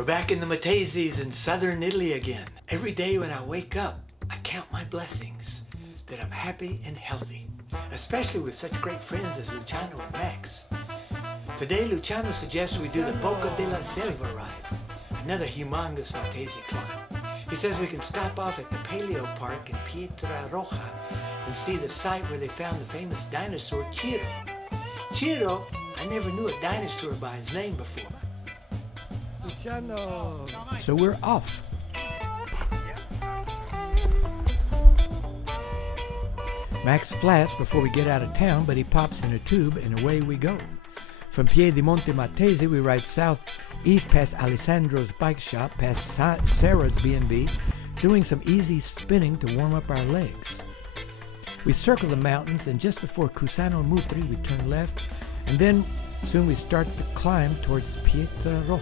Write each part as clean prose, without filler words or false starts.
We're back in the Mateses in southern Italy again. Every day when I wake up, I count my blessings that I'm happy and healthy, especially with such great friends as Luciano and Max. Today, Luciano suggests we do the Bocca della Selva ride, another humongous Matese climb. He says we can stop off at the Paleo Park in Pietraroja and see the site where they found the famous dinosaur Ciro. Ciro, I never knew a dinosaur by his name before. Luciano. So we're off. Max flats before we get out of town, but he pops in a tube and away we go. From Piedimonte Matese, we ride southeast past Alessandro's bike shop, past Sarah's B&B, doing some easy spinning to warm up our legs. We circle the mountains, and just before Cusano Mutri, we turn left, and then soon we start the climb towards Pietraroja.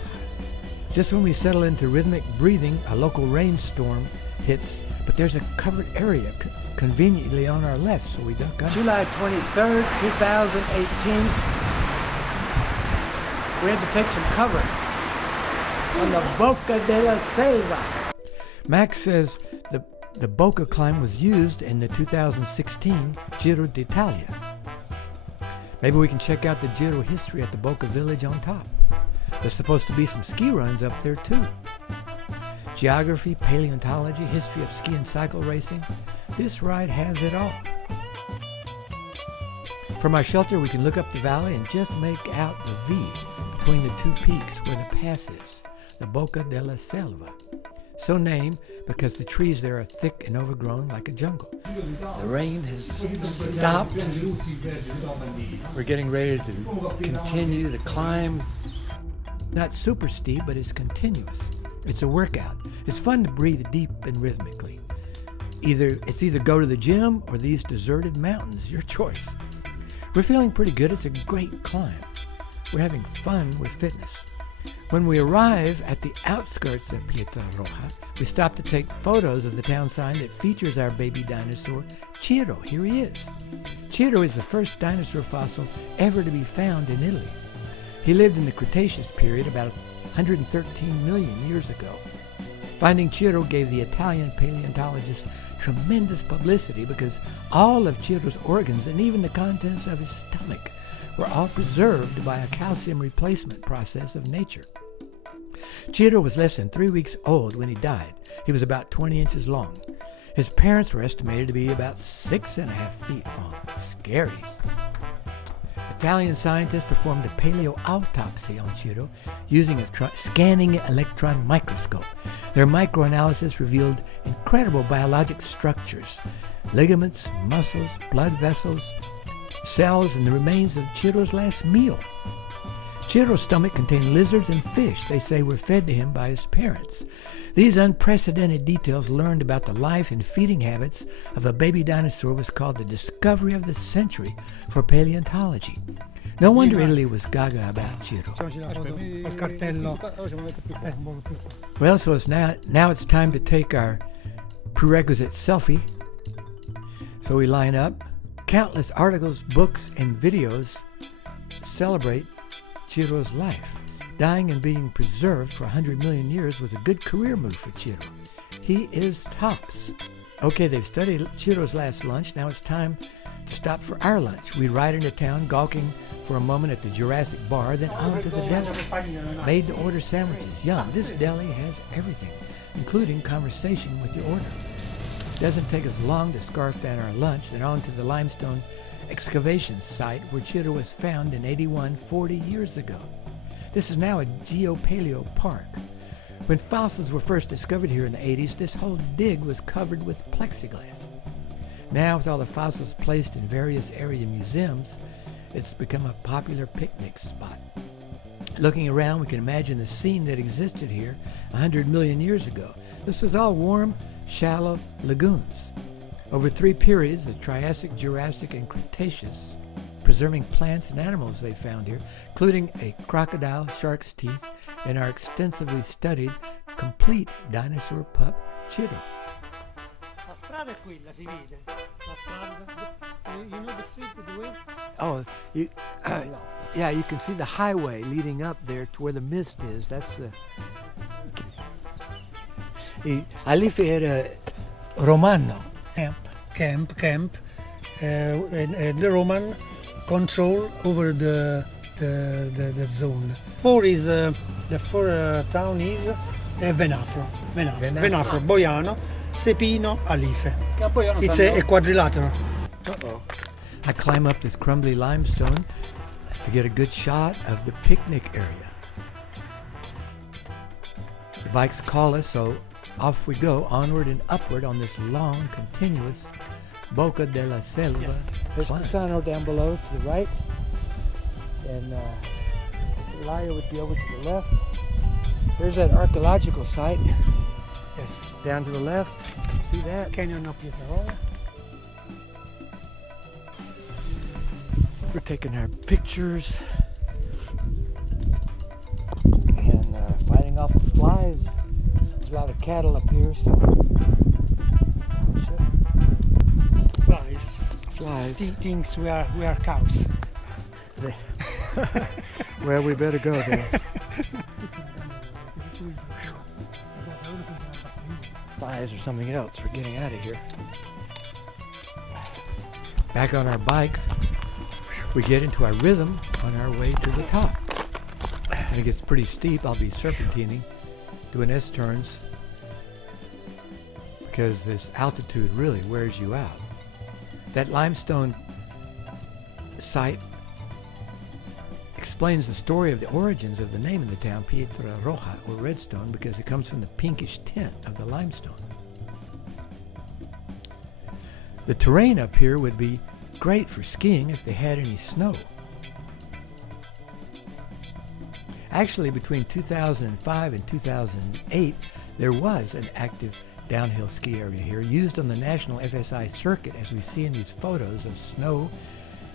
Just when we settle into rhythmic breathing, a local rainstorm hits, but there's a covered area conveniently on our left, so we duck under. July 23rd, 2018. We had to take some cover on the Bocca della Selva. Max says the Bocca climb was used in the 2016 Giro d'Italia. Maybe we can check out the Giro history at the Bocca village on top. There's supposed to be some ski runs up there too. Geography, paleontology, history of ski and cycle racing. This ride has it all. From our shelter, we can look up the valley and just make out the V between the two peaks where the pass is, the Bocca della Selva. So named because the trees there are thick and overgrown like a jungle. The rain has stopped. We're getting ready to continue the climb. Not super steep, but it's continuous. It's a workout. It's fun to breathe deep and rhythmically. It's either go to the gym or these deserted mountains, your choice. We're feeling pretty good. It's a great climb. We're having fun with fitness. When we arrive at the outskirts of Pietraroja, we stop to take photos of the town sign that features our baby dinosaur, Ciro. Here he is. Ciro is the first dinosaur fossil ever to be found in Italy. He lived in the Cretaceous period about 113 million years ago. Finding Ciro gave the Italian paleontologist tremendous publicity because all of Ciro's organs and even the contents of his stomach were all preserved by a calcium replacement process of nature. Ciro was less than 3 weeks old when he died. He was about 20 inches long. His parents were estimated to be about 6.5 feet long. Scary. Italian scientists performed a paleoautopsy on Ciro using a scanning electron microscope. Their microanalysis revealed incredible biologic structures, ligaments, muscles, blood vessels, cells, and the remains of Ciro's last meal. Ciro's stomach contained lizards and fish they say were fed to him by his parents. These unprecedented details learned about the life and feeding habits of a baby dinosaur was called the discovery of the century for paleontology. No wonder Italy was gaga about Ciro. Well, so it's now it's time to take our prerequisite selfie. So we line up. Countless articles, books, and videos celebrate Ciro's life. Dying and being preserved for 100 million years was a good career move for Ciro. He is tops. Okay, they've studied Ciro's last lunch. Now it's time to stop for our lunch. We ride into town, gawking for a moment at the Jurassic bar, then on to the Della. Made to order sandwiches. Yum, this deli has everything, including conversation with your order. Doesn't take us long to scarf down our lunch, then on to the limestone excavation site where Ciro was found in 81, 40 years ago. This is now a geopaleo park. When fossils were first discovered here in the 80s, this whole dig was covered with plexiglass. Now, with all the fossils placed in various area museums, it's become a popular picnic spot. Looking around, we can imagine the scene that existed here 100 million years ago. This was all warm, shallow lagoons. Over 3 periods, the Triassic, Jurassic, and Cretaceous, preserving plants and animals they found here, including a crocodile, shark's teeth, and our extensively studied, complete dinosaur pup, Ciro. La strada è quella, si vede. La strada. You know the street, the way? Oh, yeah, you can see the highway leading up there to where the mist is. That's the Alife era Romano. Camp, and the Roman control over the zone. The four town is Venafro, Boiano, Sepino, Alife. It's a quadrilateral. I climb up this crumbly limestone to get a good shot of the picnic area. The bikes call us, so off we go, onward and upward on this long, continuous Bocca della Selva. Yes. There's Ciro down below to the right, and Della would be over to the left. There's that archaeological site Yes. down to the left. See that? Canyon of Pietrola. We're taking our pictures and fighting off the flies. There's a lot of cattle up here, so flies. Thinks we are cows. Well, we better go then. Flies or something else. We're getting out of here. Back on our bikes, we get into our rhythm on our way to the top. And it gets pretty steep. I'll be serpentining, doing S-turns, because this altitude really wears you out. That limestone site explains the story of the origins of the name of the town, Pietra Roja, or Redstone, because it comes from the pinkish tint of the limestone. The terrain up here would be great for skiing if they had any snow. Actually, between 2005 and 2008, there was an active downhill ski area here, used on the national FSI circuit, as we see in these photos of snow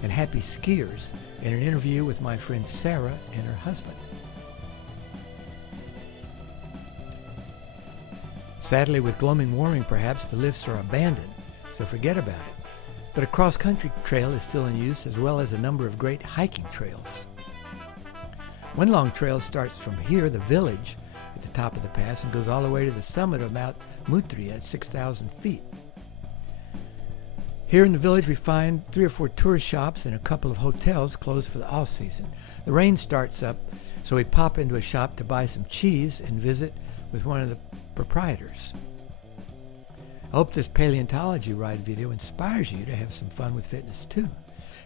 and happy skiers in an interview with my friend Sarah and her husband. Sadly, with global warming, perhaps the lifts are abandoned, so forget about it. But a cross-country trail is still in use, as well as a number of great hiking trails. One long trail starts from here, the village, at the top of the pass, and goes all the way to the summit of Mount Mutria at 6,000 feet. Here in the village we find 3 or 4 tourist shops and a couple of hotels closed for the off-season. The rain starts up, so we pop into a shop to buy some cheese and visit with one of the proprietors. I hope this paleontology ride video inspires you to have some fun with fitness too.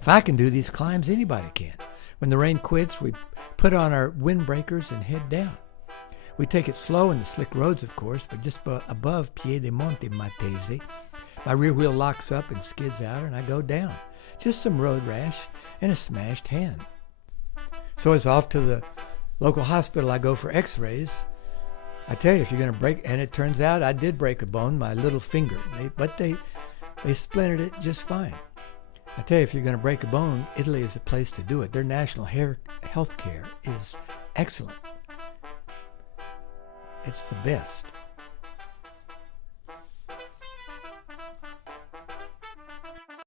If I can do these climbs, anybody can. When the rain quits, we put on our windbreakers and head down. We take it slow in the slick roads, of course, but just above Piedemonte Matese, my rear wheel locks up and skids out, and I go down. Just some road rash and a smashed hand. So it's off to the local hospital I go for x-rays. I tell you, if you're going to break, and it turns out I did break a bone, my little finger, but they splintered it just fine. I tell you, if you're going to break a bone, Italy is the place to do it. Their national health care is excellent. It's the best.